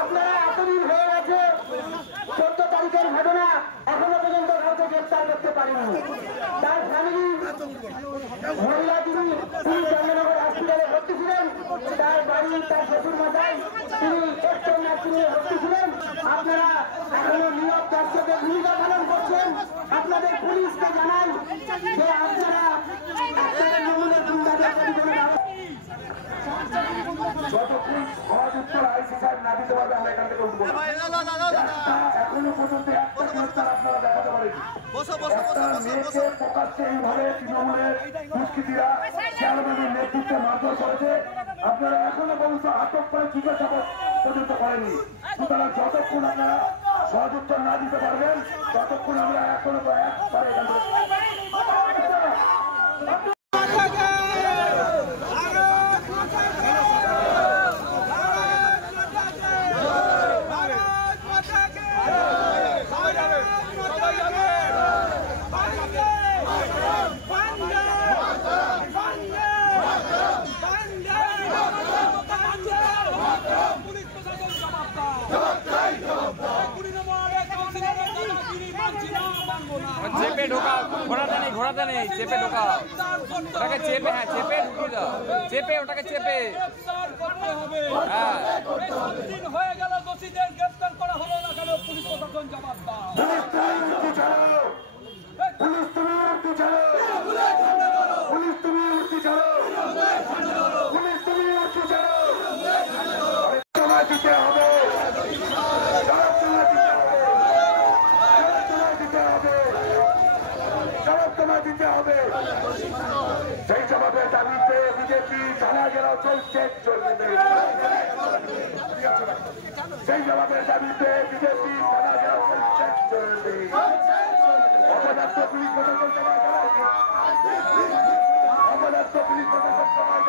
আপনারা এতদিন হয়ে গেছে 14 তারিখের ঘটনা এখনো পর্যন্ত কাউকে গ্রেফতার করতে পারেনি। তার ফ্যামিলি মহিলা তিনি চন্দ্রনগর হসপিটালে ভর্তি ছিলেন, তার বাড়ি তার শ্বশুর মশাই তিনি এক্সট্রা নার্সিংয়ে ভর্তি ছিলেন। আপনারা এখনো নীরব দর্শকের ভূমিকা পালন করছেন। আপনাদের পুলিশকে জানাই যে আপনারা যতক্ষণ সহজ উত্তর আইসি সাহেব না দিতে পারবে আমরা এখান থেকে উঠবো। এখনো পর্যন্ত একটা গ্রেফতার আপনারা দেখাতে পারেন। একটা মেয়েকে প্রকাশ্যে এইভাবে তৃণমূলের দুষ্কৃতীরা চেয়ারম্যানের নেতৃত্বে মারধর করেছে, আপনারা এখনো পর্যন্ত আটক করে জিজ্ঞাসাবাদ পর্যন্ত করেনি। সুতরাং যতক্ষণ আপনারা সহজ উত্তর না দিতে পারবেন ততক্ষণ আমরা এখনো একবারে এখান থেকে চেপে ঢোকা, ঘোরাতে নেই চেপে ঢোকা, ওটাকে চেপে, হ্যাঁ চেপে ঢুকিয়ে দাও, চেপে ওটাকে চেপে। হ্যাঁ হয়ে গেল দোষীদের গ্রেফতার করা হলো না কেন? পুলিশ প্রশাসন জবাব দাও। দিতে হবে। সেই জবাবের দাবিতে বিজেপি থানা ঘেরাও চলছে, চলবে। সেই জবাবের দাবিতে বিজেপি থানা ঘেরাও চলছে, চলবে। অপদার্থ পুলিশ প্রশাসন সবাই অপদার্থ পুলিশ প্রশাসন সবাই